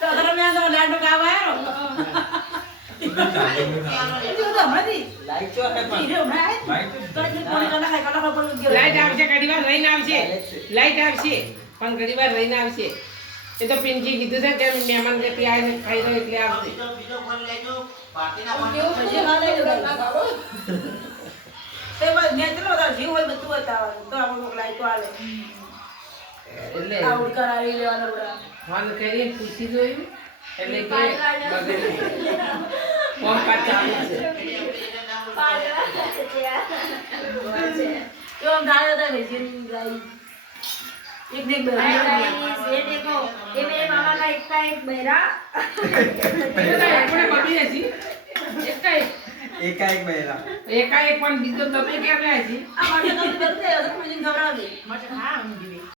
તો મેં તો લાડો કાવાયો લાઈટ આવશે ઘડી વાર રહીને આવશે લાઈટ આવશે પણ ઘડી વાર રહીને આવશે એ તો પિંકી કીધું છે કે મહેમાન કે ત્યાં આવીને ખાઈ રહ્યો એટલે આવશે ફોન કરીને પૂછી જોયું એટલે કે ફોન કાઢ ચાલુ છે एक देख ये देखो ये मेरे मामा का एक बहरा આપણે બબી હતી એકાએક બહેરા એકાએક પણ બીજો તમે ક્યાં રહ્યા છે આ માટે તો બધું દે તો મને ખબર આવી હા